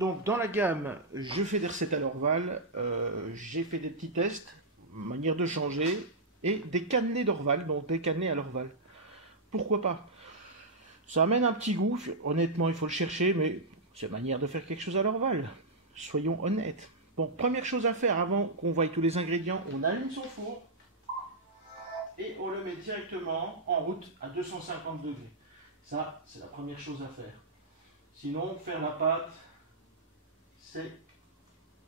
Donc dans la gamme, je fais des recettes à l'Orval, j'ai fait des petits tests, manière de changer, et des cannelés d'Orval, donc des cannelés à l'Orval. Pourquoi pas? Ça amène un petit goût, honnêtement il faut le chercher, mais c'est une manière de faire quelque chose à l'Orval. Soyons honnêtes. Donc première chose à faire avant qu'on voie tous les ingrédients, on allume son four et on le met directement en route à 250 degrés. Ça, c'est la première chose à faire. Sinon, faire la pâte, c'est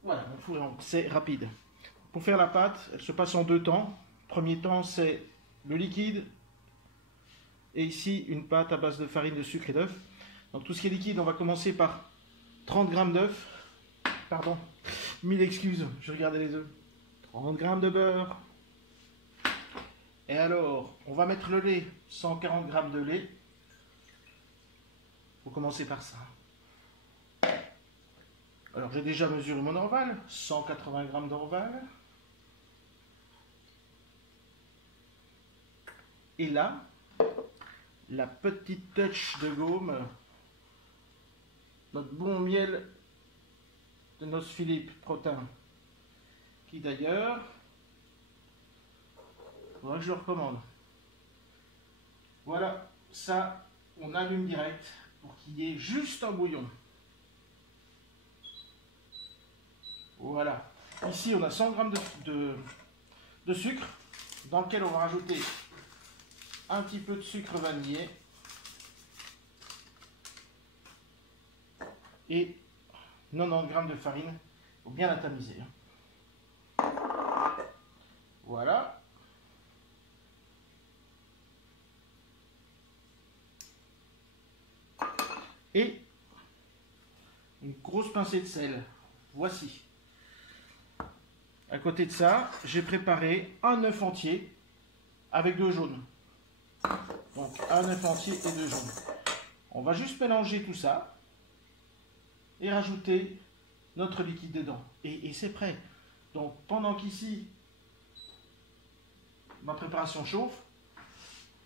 voilà, c'est rapide. Pour faire la pâte, elle se passe en deux temps. Premier temps, c'est le liquide. Et ici, une pâte à base de farine, de sucre et d'œuf. Donc tout ce qui est liquide, on va commencer par 30 g d'œuf. Pardon, 1000 excuses, je regardais les œufs. 30 g de beurre. Et alors, on va mettre le lait, 140 g de lait. Il faut commencer par ça. Alors j'ai déjà mesuré mon Orval, 180 g d'Orval. Et là, la petite touch de Gaume, notre bon miel de Noce Philippe Protein, qui d'ailleurs, il faudra que je le recommande. Voilà, ça, on allume direct pour qu'il y ait juste un bouillon. Voilà. Ici, on a 100 g de sucre, dans lequel on va rajouter un petit peu de sucre vanillé et 90 g de farine. Il faut bien la tamiser. Voilà. Et une grosse pincée de sel. Voici. À côté de ça, j'ai préparé un œuf entier avec 2 jaunes. Donc un œuf entier et 2 jaunes. On va juste mélanger tout ça et rajouter notre liquide dedans. Et c'est prêt. Donc pendant qu'ici, ma préparation chauffe,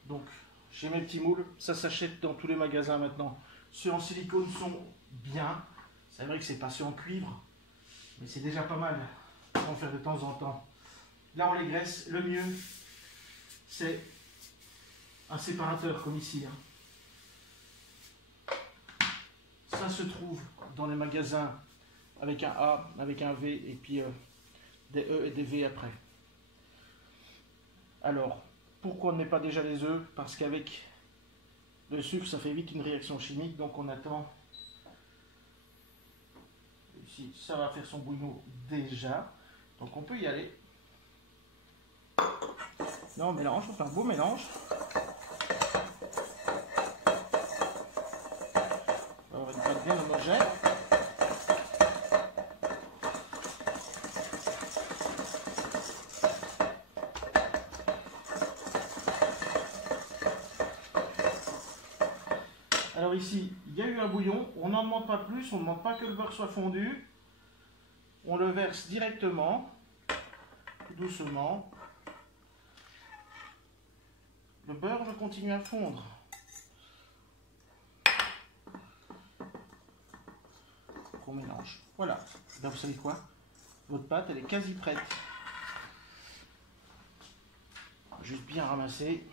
donc j'ai mes petits moules, ça s'achète dans tous les magasins maintenant. Ceux en silicone sont bien. C'est vrai que c'est pas ceux en cuivre, mais c'est déjà pas mal. On va en faire de temps en temps. Là on les graisse. Le mieux, c'est un séparateur comme ici. Ça se trouve dans les magasins avec un A, avec un V et puis des E et des V après. Alors, pourquoi on ne met pas déjà les œufs? Parce qu'avec le sucre, ça fait vite une réaction chimique, donc on attend. Ici, ça va faire son bouillon déjà, donc on peut y aller. Là, on mélange, on fait un beau mélange. On va avoir une pâte bien homogène. Alors ici, il y a eu un bouillon, on n'en demande pas plus, on ne demande pas que le beurre soit fondu. On le verse directement, doucement. Le beurre va continuer à fondre. On mélange. Voilà. Là, vous savez quoi? Votre pâte, elle est quasi prête. Juste bien ramasser.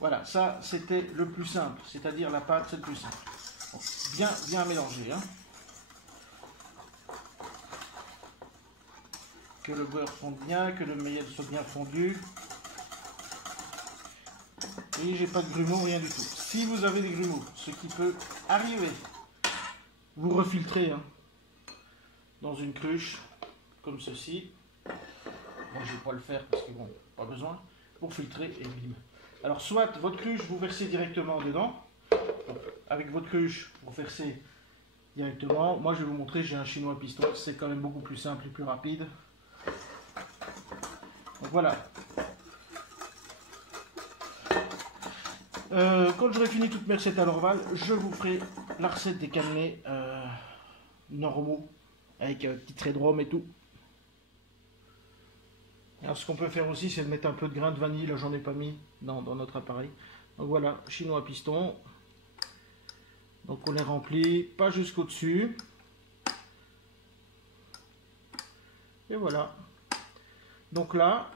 Voilà, ça c'était le plus simple, c'est-à-dire la pâte, c'est le plus simple. Bon, bien mélanger. Hein. Que le beurre fonde bien, que le miel soit bien fondu. Et j'ai pas de grumeaux, rien du tout. Si vous avez des grumeaux, ce qui peut arriver, vous refiltrez dans une cruche comme ceci. Moi je ne vais pas le faire parce que bon, pas besoin. Pour filtrer et bim. Alors soit votre cruche, vous versez directement dedans. Donc, avec votre cruche, vous versez directement. Moi je vais vous montrer, j'ai un chinois piston, c'est quand même beaucoup plus simple et plus rapide. Donc voilà. Quand j'aurai fini toutes mes recettes à l'Orval, je vous ferai la recette des cannelés normaux avec petit trait de rhum et tout. Alors ce qu'on peut faire aussi, c'est de mettre un peu de grain de vanille. Là, j'en ai pas mis dans notre appareil. Donc voilà, chinois à piston. Donc on les remplit, pas jusqu'au dessus. Et voilà. Donc là,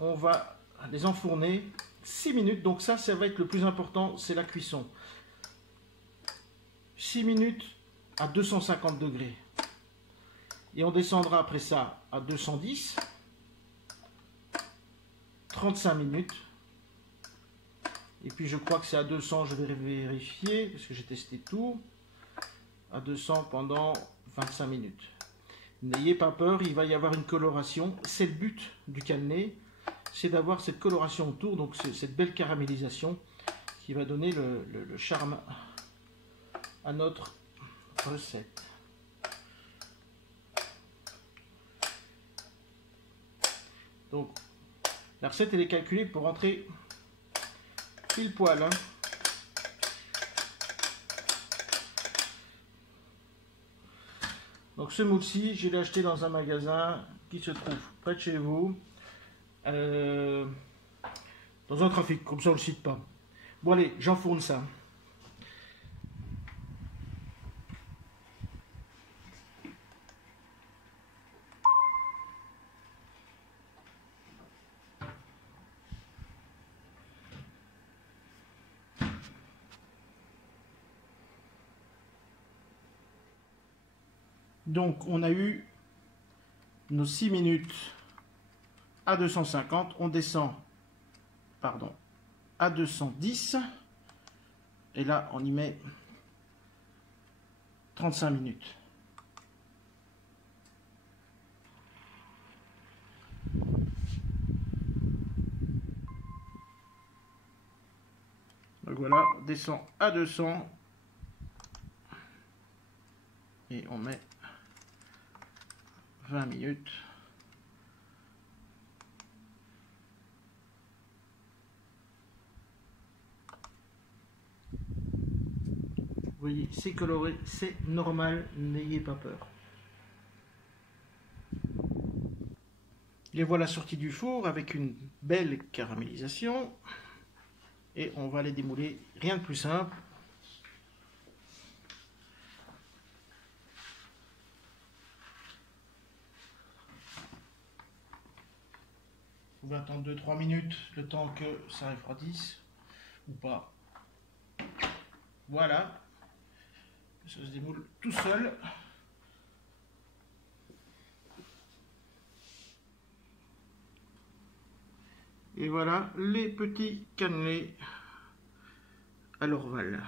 on va les enfourner 6 minutes. Donc ça va être le plus important, c'est la cuisson. 6 minutes à 250 degrés. Et on descendra après ça à 210. 35 minutes. Et puis je crois que c'est à 200, je vais vérifier, parce que j'ai testé tout. À 200 pendant 25 minutes. N'ayez pas peur, il va y avoir une coloration. C'est le but du cannelé, c'est d'avoir cette coloration autour, donc cette belle caramélisation qui va donner le charme à notre recette. Donc la recette elle est calculée pour rentrer pile poil. Hein. Donc ce moule-ci, je l'ai acheté dans un magasin qui se trouve près de chez vous, dans un trafic, comme ça on ne le cite pas. Bon allez, j'enfourne ça. Donc on a eu nos 6 minutes à 250, on descend à 210 et là on y met 35 minutes. Donc voilà, on descend à 200 et on met 20 minutes. Vous voyez, c'est coloré, c'est normal, n'ayez pas peur. Les voilà sortis du four avec une belle caramélisation. Et on va les démouler, rien de plus simple. Vous pouvez attendre 2-3 minutes, le temps que ça refroidisse, ou pas. Voilà, ça se démoule tout seul. Et voilà les petits cannelés à l'Orval.